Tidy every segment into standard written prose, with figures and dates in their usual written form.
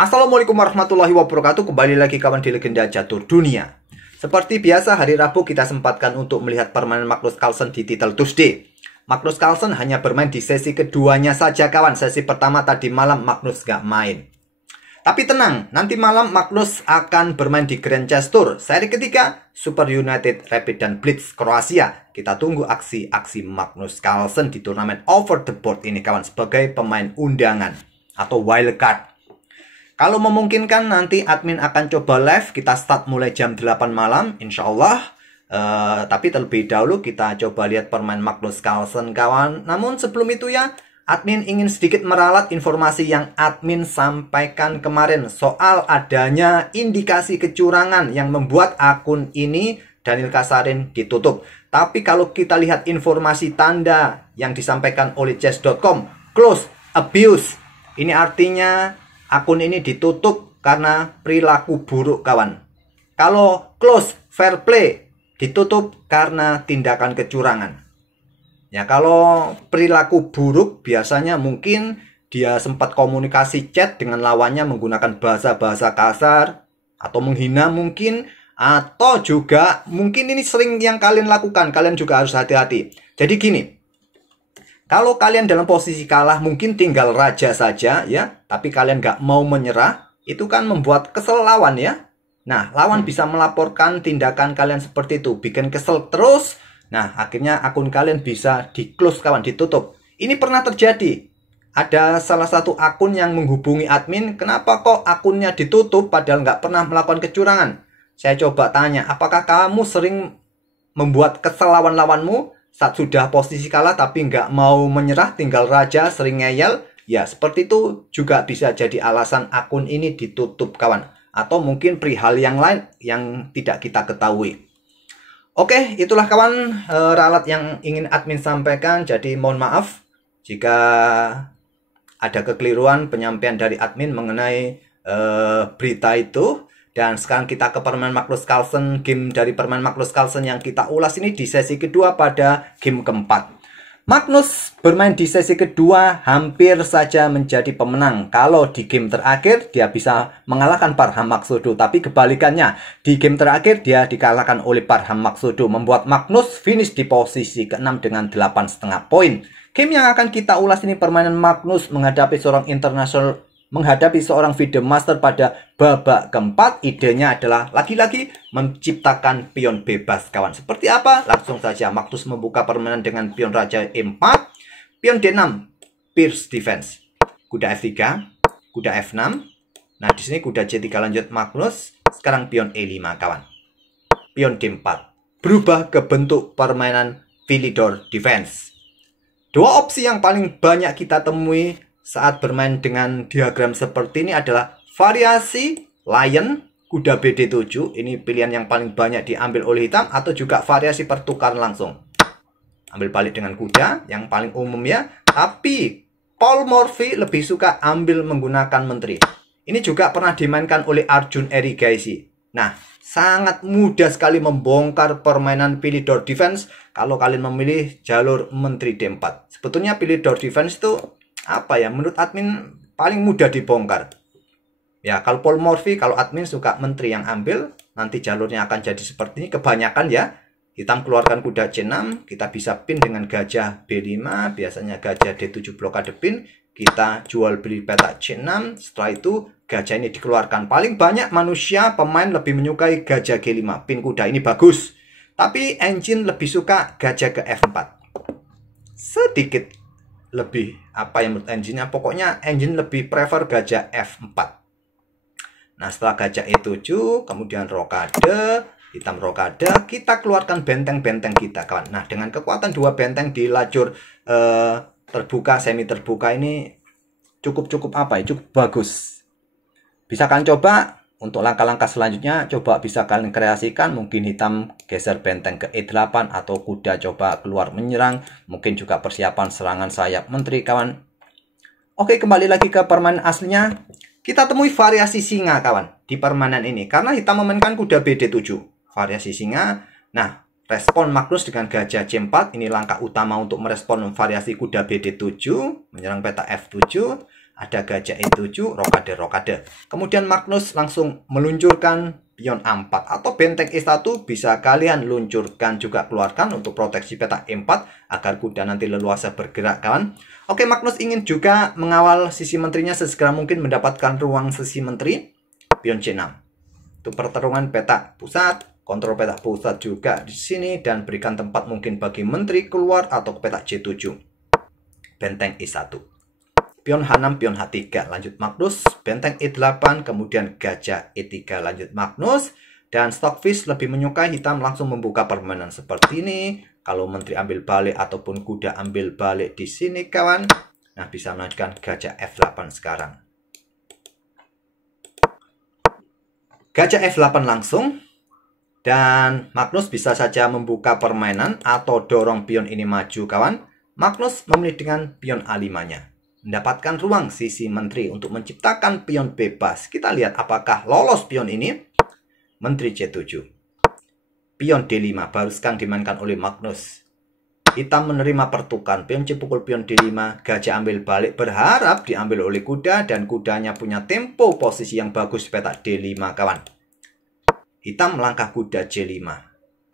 Assalamualaikum warahmatullahi wabarakatuh. Kembali lagi kawan di Legenda Catur Dunia. Seperti biasa hari Rabu kita sempatkan untuk melihat permainan Magnus Carlsen di Title Tuesday. Magnus Carlsen hanya bermain di sesi keduanya saja kawan. Sesi pertama tadi malam Magnus gak main. Tapi tenang, nanti malam Magnus akan bermain di Grand Chess Tour seri ketiga Super United Rapid dan Blitz Kroasia. Kita tunggu aksi-aksi Magnus Carlsen di turnamen over the board ini kawan, sebagai pemain undangan atau wildcard. Kalau memungkinkan nanti admin akan coba live, kita start mulai jam 8 malam insya Allah. Tapi terlebih dahulu kita coba lihat permain Magnus Carlsen kawan. Namun sebelum itu ya, admin ingin sedikit meralat informasi yang admin sampaikan kemarin soal adanya indikasi kecurangan yang membuat akun ini Daniel Kasarin ditutup. Tapi kalau kita lihat informasi tanda yang disampaikan oleh chess.com, close abuse, ini artinya akun ini ditutup karena perilaku buruk kawan. Kalau close fair play, ditutup karena tindakan kecurangan. Ya, kalau perilaku buruk biasanya mungkin dia sempat komunikasi chat dengan lawannya menggunakan bahasa-bahasa kasar atau menghina mungkin, atau juga mungkin ini sering yang kalian lakukan, kalian juga harus hati-hati. Jadi gini, kalau kalian dalam posisi kalah mungkin tinggal raja saja ya, tapi kalian nggak mau menyerah, itu kan membuat kesel lawan ya. Nah, lawan bisa melaporkan tindakan kalian seperti itu, bikin kesel terus. Nah, akhirnya akun kalian bisa di-close kawan, ditutup. Ini pernah terjadi. Ada salah satu akun yang menghubungi admin, kenapa kok akunnya ditutup padahal nggak pernah melakukan kecurangan? Saya coba tanya, apakah kamu sering membuat kesel lawan-lawanmu saat sudah posisi kalah tapi nggak mau menyerah, tinggal raja, sering ngeyel? Ya, seperti itu juga bisa jadi alasan akun ini ditutup kawan. Atau mungkin perihal yang lain yang tidak kita ketahui. Oke, itulah kawan ralat yang ingin admin sampaikan. Jadi mohon maaf jika ada kekeliruan penyampaian dari admin mengenai berita itu. Dan sekarang kita ke permainan Magnus Carlsen, game dari permainan Magnus Carlsen yang kita ulas ini di sesi kedua pada game keempat. Magnus bermain di sesi kedua hampir saja menjadi pemenang. Kalau di game terakhir dia bisa mengalahkan Parham Magsudhu, tapi kebalikannya di game terakhir dia dikalahkan oleh Parham Magsudhu, membuat Magnus finish di posisi ke-6 dengan 8,5 poin. Game yang akan kita ulas ini permainan Magnus menghadapi seorang FIDE Master pada babak keempat. Idenya adalah lagi-lagi menciptakan pion bebas kawan. Seperti apa? Langsung saja Magnus membuka permainan dengan pion raja E4, pion D6, Pierce defense, kuda F3, kuda F6. Nah, di sini kuda C3 lanjut Magnus. Sekarang pion E5 kawan. Pion D4 berubah ke bentuk permainan Philidor defense. Dua opsi yang paling banyak kita temui saat bermain dengan diagram seperti ini adalah variasi lion, kuda BD7. Ini pilihan yang paling banyak diambil oleh hitam, atau juga variasi pertukaran langsung. Ambil balik dengan kuda, yang paling umum ya. Tapi Paul Morphy lebih suka ambil menggunakan menteri. Ini juga pernah dimainkan oleh Arjun Erigaisi. Nah, sangat mudah sekali membongkar permainan Philidor defense kalau kalian memilih jalur menteri D4. Sebetulnya Philidor defense itu apa ya, menurut admin paling mudah dibongkar. Ya, kalau Paul Morphy, kalau admin suka menteri yang ambil, nanti jalurnya akan jadi seperti ini kebanyakan ya. Hitam keluarkan kuda C6, kita bisa pin dengan gajah B5, biasanya gajah D7 blokade pin. Kita jual beli petak C6, setelah itu gajah ini dikeluarkan. Paling banyak manusia pemain lebih menyukai gajah G5, pin kuda ini bagus. Tapi engine lebih suka gajah ke F4. Sedikit lebih apa yang menurut engine-nya, pokoknya engine lebih prefer gajah F4. Nah, setelah gajah E7 kemudian rokade, hitam rokade, kita keluarkan benteng-benteng kita kawan. Nah, dengan kekuatan dua benteng di lajur terbuka, semi terbuka ini cukup apa ya, cukup bagus. Bisa kalian coba untuk langkah-langkah selanjutnya, coba bisa kalian kreasikan. Mungkin hitam geser benteng ke E8 atau kuda coba keluar menyerang. Mungkin juga persiapan serangan sayap menteri kawan. Oke, kembali lagi ke permainan aslinya. Kita temui variasi singa kawan di permainan ini. Karena hitam memainkan kuda BD7, variasi singa. Nah, respon Magnus dengan gajah C4. Ini langkah utama untuk merespon variasi kuda BD7, menyerang peta F7. Ada gajah E7, rokade. Kemudian Magnus langsung meluncurkan pion A4 atau benteng E1 bisa kalian luncurkan juga, keluarkan untuk proteksi petak E4 agar kuda nanti leluasa bergerak, kawan. Oke, Magnus ingin juga mengawal sisi menterinya sesegera mungkin, mendapatkan ruang sisi menteri. Pion C6. Untuk pertarungan petak pusat, kontrol petak pusat juga di sini, dan berikan tempat mungkin bagi menteri keluar atau ke petak C7. Benteng E1. Pion H6, pion H3, lanjut Magnus, benteng E8, kemudian gajah E3, lanjut Magnus. Dan Stockfish lebih menyukai hitam langsung membuka permainan seperti ini. Kalau menteri ambil balik ataupun kuda ambil balik di sini, kawan. Nah, bisa melanjutkan gajah F8 sekarang. Gajah F8 langsung. Dan Magnus bisa saja membuka permainan atau dorong pion ini maju, kawan. Magnus memilih dengan pion A5-nya. Mendapatkan ruang sisi menteri untuk menciptakan pion bebas. Kita lihat apakah lolos pion ini. Menteri C7. Pion D5 baru sekarang dimainkan oleh Magnus. Hitam menerima pertukaran. Pion C pukul pion D5. Gajah ambil balik, berharap diambil oleh kuda. Dan kudanya punya tempo posisi yang bagus petak D5, kawan. Hitam melangkah kuda C5.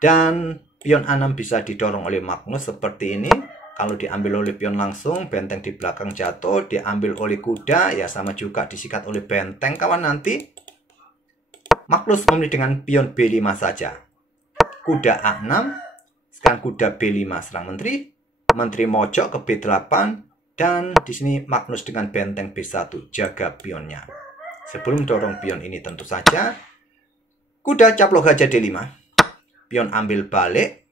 Dan pion A6 bisa didorong oleh Magnus seperti ini. Kalau diambil oleh pion langsung, benteng di belakang jatuh. Diambil oleh kuda, ya sama juga disikat oleh benteng, kawan nanti. Magnus memilih dengan pion B5 saja. Kuda A6. Sekarang kuda B5 serang menteri. Menteri mojok ke B8. Dan di sini Magnus dengan benteng B1 jaga pionnya. Sebelum dorong pion ini tentu saja. Kuda caplok gajah D5. Pion ambil balik.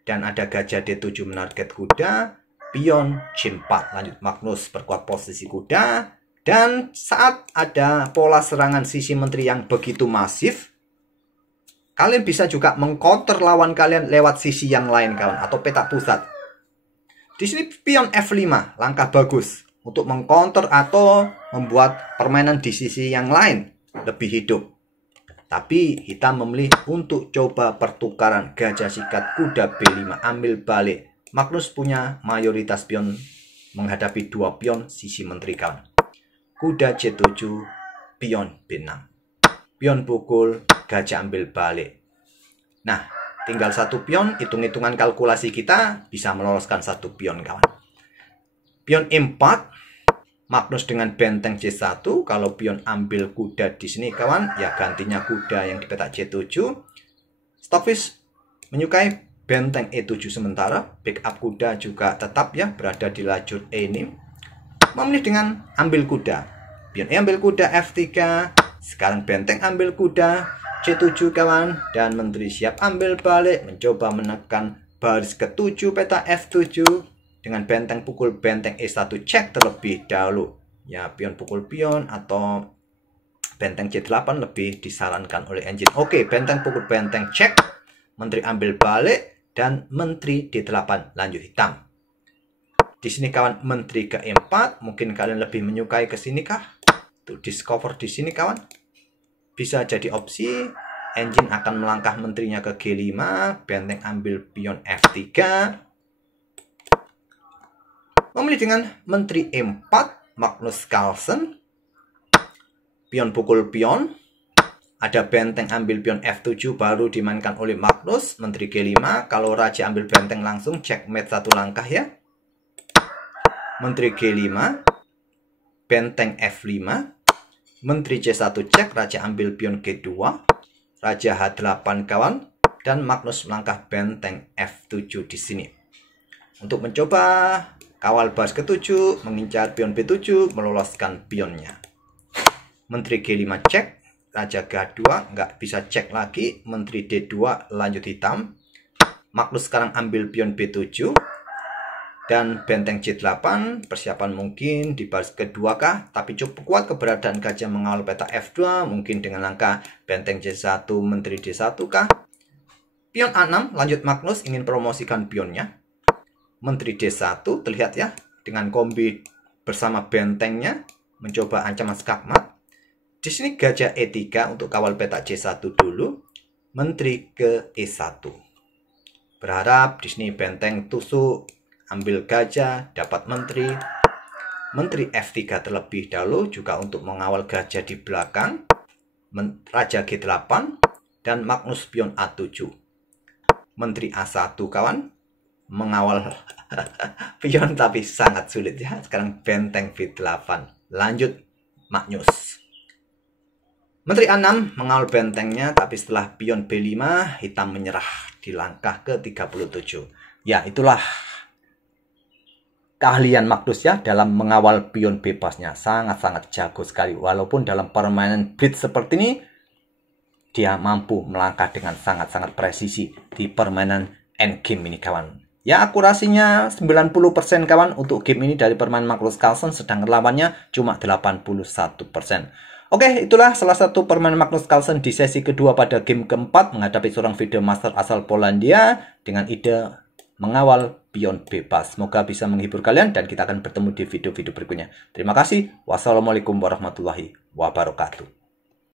Dan ada gajah D7 menarget kuda. Pion C4. Lanjut Magnus perkuat posisi kuda. Dan saat ada pola serangan sisi menteri yang begitu masif, kalian bisa juga mengcounter lawan kalian lewat sisi yang lain, kawan, atau petak pusat. Di sini pion F5. Langkah bagus untuk mengcounter atau membuat permainan di sisi yang lain lebih hidup. Tapi hitam memilih untuk coba pertukaran gajah sikat kuda B5 ambil balik. Magnus punya mayoritas pion menghadapi dua pion sisi menteri, kawan. Kuda C7, pion B6. Pion pukul, gajah ambil balik. Nah, tinggal satu pion, hitung-hitungan kalkulasi kita bisa meloloskan satu pion, kawan. Pion E4. Magnus dengan benteng C1. Kalau pion ambil kuda di sini, kawan, ya gantinya kuda yang di petak C7. Stockfish menyukai benteng E7 sementara. Backup kuda juga tetap ya berada di lajur E ini. Memilih dengan ambil kuda. Pion E ambil kuda F3. Sekarang benteng ambil kuda C7, kawan. Dan menteri siap ambil balik. Mencoba menekan baris ke-7 petak F7. Dengan benteng pukul benteng E1 cek terlebih dahulu. Ya, pion pukul pion atau benteng C8 lebih disarankan oleh engine. Oke, benteng pukul benteng cek. Menteri ambil balik dan menteri D8 lanjut hitam. Di sini, kawan, menteri ke E4. Mungkin kalian lebih menyukai ke sini kah? Tuh, discover di sini, kawan. Bisa jadi opsi. Engine akan melangkah menterinya ke G5. Benteng ambil pion F3. Memilih dengan menteri E4, Magnus Carlsen. Pion pukul pion. Ada benteng ambil pion F7 baru dimainkan oleh Magnus. Menteri G5. Kalau raja ambil benteng langsung checkmate satu langkah ya. Menteri G5. Benteng F5. Menteri C1 cek. Raja ambil pion G2. Raja H8, kawan. Dan Magnus melangkah benteng F7 di sini. Untuk mencoba kawal baris ke-7, mengincar pion B7, meloloskan pionnya. Menteri G5 cek, Raja G2 nggak bisa cek lagi, Menteri D2 lanjut hitam. Magnus sekarang ambil pion B7 dan benteng C8, persiapan mungkin di baris kedua kah, tapi cukup kuat keberadaan gajah mengawal petak F2, mungkin dengan langkah benteng C1, Menteri D1 kah. Pion A6, lanjut Magnus ingin promosikan pionnya. Menteri D1 terlihat ya dengan kombi bersama bentengnya mencoba ancaman skakmat. Di sini gajah E3 untuk kawal petak C1 dulu. Menteri ke E1. Berharap di sini benteng tusuk, ambil gajah, dapat menteri. Menteri F3 terlebih dahulu juga untuk mengawal gajah di belakang, Raja G8, dan Magnus pion A7. Menteri A1 kawan, mengawal pion tapi sangat sulit ya. Sekarang benteng V8. Lanjut Magnus. Menteri A6 mengawal bentengnya, tapi setelah pion B5, hitam menyerah di langkah ke-37. Ya, itulah keahlian Magnus ya dalam mengawal pion bebasnya. Sangat-sangat jago sekali. Walaupun dalam permainan blitz seperti ini, dia mampu melangkah dengan sangat-sangat presisi di permainan endgame ini kawan. Ya, akurasinya 90% kawan untuk game ini dari permainan Magnus Carlsen, sedangkan lawannya cuma 81%. Oke, itulah salah satu permainan Magnus Carlsen di sesi kedua pada game keempat menghadapi seorang video master asal Polandia dengan ide mengawal pion bebas. Semoga bisa menghibur kalian dan kita akan bertemu di video-video berikutnya. Terima kasih. Wassalamualaikum warahmatullahi wabarakatuh.